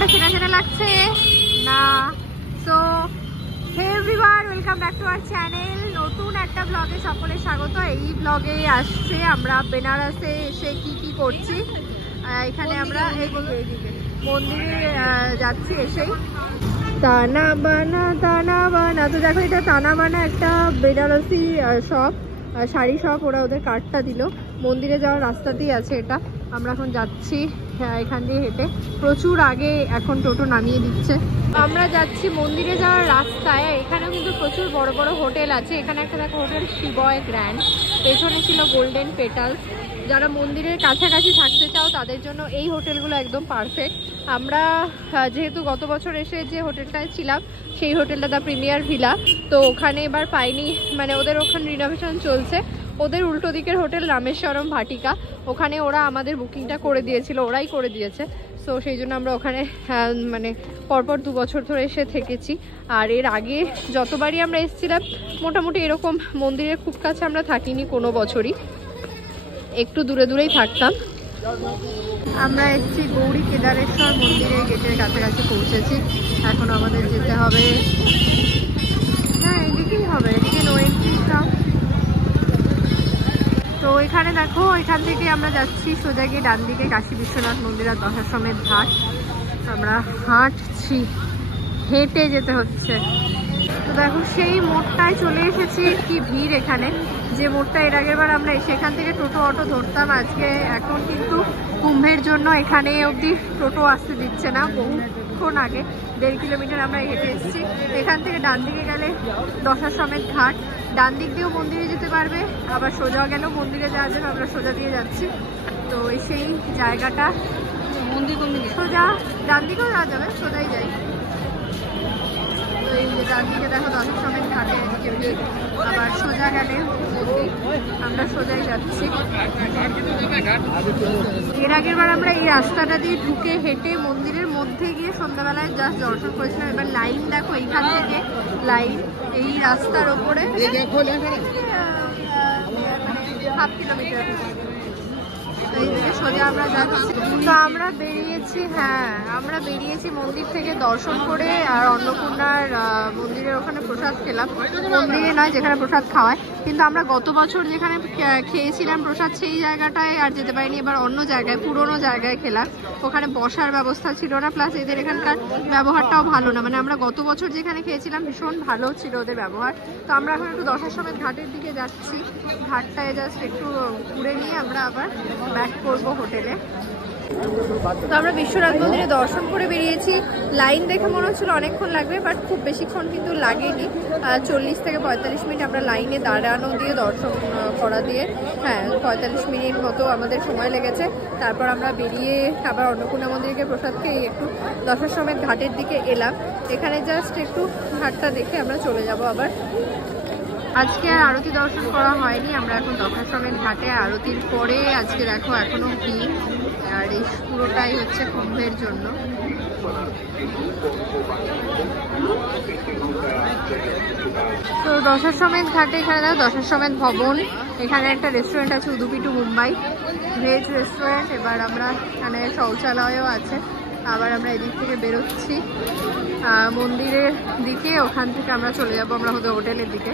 জায়গাটা চেনা চেনা লাগছে না? So hey everyone, welcome back to our channel. নতুন একটা ব্লগে সকলে স্বাগত। এই ব্লগে আসছে আমরা বেনারসে এসে কি করছি। এখানে আমরা এইদিকে মন্দিরে যাচ্ছি। এসেই তানা বানা তো দেখো, এটা তানা বানা একটা বেনারসি শপ, শাড়ি শপ। ওরা ওদের কার্ডটা দিল। মন্দিরে যাওয়ার রাস্তাতেই আছে এটা। আমরা এখন যাচ্ছি এখান দিয়ে হেঁটে। প্রচুর আগে এখন টোটো নামিয়ে দিচ্ছে। আমরা যাচ্ছি মন্দিরে যাওয়ার রাস্তায়। এখানেও কিন্তু প্রচুর বড় বড় হোটেল আছে। এখানে একটা দেখো হোটেল শিবয় গ্র্যান্ড, পেছনে ছিল গোল্ডেন পেটালস। যারা মন্দিরের কাছাকাছি থাকতে চাও তাদের জন্য এই হোটেলগুলো একদম পারফেক্ট। আমরা যেহেতু গত বছর এসে যে হোটেলটায় ছিলাম সেই হোটেলটা দ্য প্রিমিয়ার ভিলা, তো ওখানে এবার পাইনি, মানে ওদের ওখানে রিনোভেশন চলছে। ওদের উল্টো দিকের হোটেল রামেশ্বরম ভাটিকা, ওখানে ওরা আমাদের বুকিংটা করে দিয়েছিল, ওরাই করে দিয়েছে। সো সেই জন্য আমরা ওখানে মানে পরপর 2 বছর ধরে এসে থেকেছি। আর এর আগে যতবারই আমরা এসেছিলাম মোটামুটি এরকম মন্দিরের খুব কাছে আমরা থাকিনি কোনো বছরই, একটু দূরে দূরেই থাকতাম। আমরা এসেছি গৌরী কেদারেশ্বর মন্দিরের গেটের কাছাকাছি পৌঁছেছি। এখন আমাদের যেতে হবে, হ্যাঁ এদিকেই হবে, এদিকে নো এন্ট্রি সব। তো এখানে দেখো, এখান থেকে আমরা যাচ্ছি সোজা গিয়ে ডান দিকে কাশী বিশ্বনাথ মন্দির আর দশাশ্বমেধ ঘাট। আমরা হাঁটছি, হেঁটে যেতে হচ্ছে। তো দেখো সেই মোড়টায় চলে এসেছি। কি ভিড় এখানে! যে মোড়টা এর আগের বার আমরা সেখান থেকে টোটো অটো ধরতাম, আজকে এখন কিন্তু কুম্ভের জন্য এখানে অবধি টোটো আসতে দিচ্ছে না। বহুক্ষণ আগে 1.5 কিলোমিটার আমরা হেঁটে এসেছি। এখান থেকে ডান দিকে গেলে দশাশ্বমেধ ঘাট, ডান দিক দিয়েও মন্দিরে যেতে পারবে, আবার সোজা গেলেও মন্দিরে যাওয়ার জন্য আমরা সোজা দিয়ে যাচ্ছি। তো সেই জায়গাটা মন্দির সোজা ডান দিকেও যাওয়া যাবে, সোজাই যাই। তো এই যে ডান দিকে দেখো দশাশ্বমেধ ঘাটে এদিকে, আবার সোজা গেলে মন্দির, আমরা সোজাই যাচ্ছি। এর আগের বার আমরা এই রাস্তাটা দিয়ে ঢুকে হেঁটে মন্দিরের মধ্যে গিয়ে সন্ধ্যাবেলায় জাস্ট দর্শন করেছিলাম। এবার লাইন দেখো, এইখান থেকে লাইন এই রাস্তার ওপরে 1/2 কিলোমিটার। এইদিকে সোজা আমরা যাচ্ছি। তো আমরা বেরিয়েছি, হ্যাঁ আমরা বেরিয়েছি মন্দির থেকে দর্শন করে, আর অন্নপূর্ণার মন্দিরের ওখানে প্রসাদ খেলাম। মন্দিরে নয়, যেখানে প্রসাদ খাওয়ায়। কিন্তু আমরা গত বছর যেখানে খেয়েছিলাম প্রসাদ সেই জায়গাটায় আর যেতে পারিনি। এবার অন্য জায়গায়, পুরোনো জায়গায় খেলাম। ওখানে বসার ব্যবস্থা ছিল না, প্লাস এদের এখানকার ব্যবহারটাও ভালো না। মানে আমরা গত বছর যেখানে খেয়েছিলাম ভীষণ ভালো ছিল ওদের ব্যবহার। তো আমরা এখন একটু দশাশ্বমেধ ঘাটের দিকে যাচ্ছি। ঘাটটায় জাস্ট একটু ঘুরে নিয়ে আমরা আবার ব্যাক করবো হোটেলে। তো আমরা বিশ্বনাথ মন্দিরে দর্শন করে বেরিয়েছি। লাইন দেখে মনে হচ্ছিল অনেকক্ষণ লাগবে, বাট খুব বেশিক্ষণ কিন্তু লাগেনি। 40 থেকে 45 মিনিট আমরা লাইনে দাঁড়ানো দিয়ে দর্শন করা দিয়ে, হ্যাঁ 45 মিনিট মতো আমাদের সময় লেগেছে। তারপর আমরা বেরিয়ে আবার অন্নপূর্ণা মন্দিরকে প্রসাদ খেয়ে একটু দশাশ্বমেধ ঘাটের দিকে এলাম। এখানে জাস্ট একটু ঘাটটা দেখে আমরা চলে যাব আবার। আজকে আরতি দর্শন করা হয়নি, আমরা এখন দশাশ্বমেধ ঘাটে। আরতির পরে আজকে দেখো এখনো ভিড়, আর এই পুরোটাই হচ্ছে কুম্ভের জন্য। তো দশাশ্বমেধ ঘাটে এখানে দেখো দশাশ্বমেধ ভবন, এখানে একটা রেস্টুরেন্ট আছে Udupi to Mumbai, veg restaurant. এবার আমরা এখানে শৌচালয়ও আছে। আবার আমরা এদিক থেকে বেরোচ্ছি মন্দিরের দিকে, ওখান থেকে আমরা চলে যাবো আমরা হোটেলের দিকে।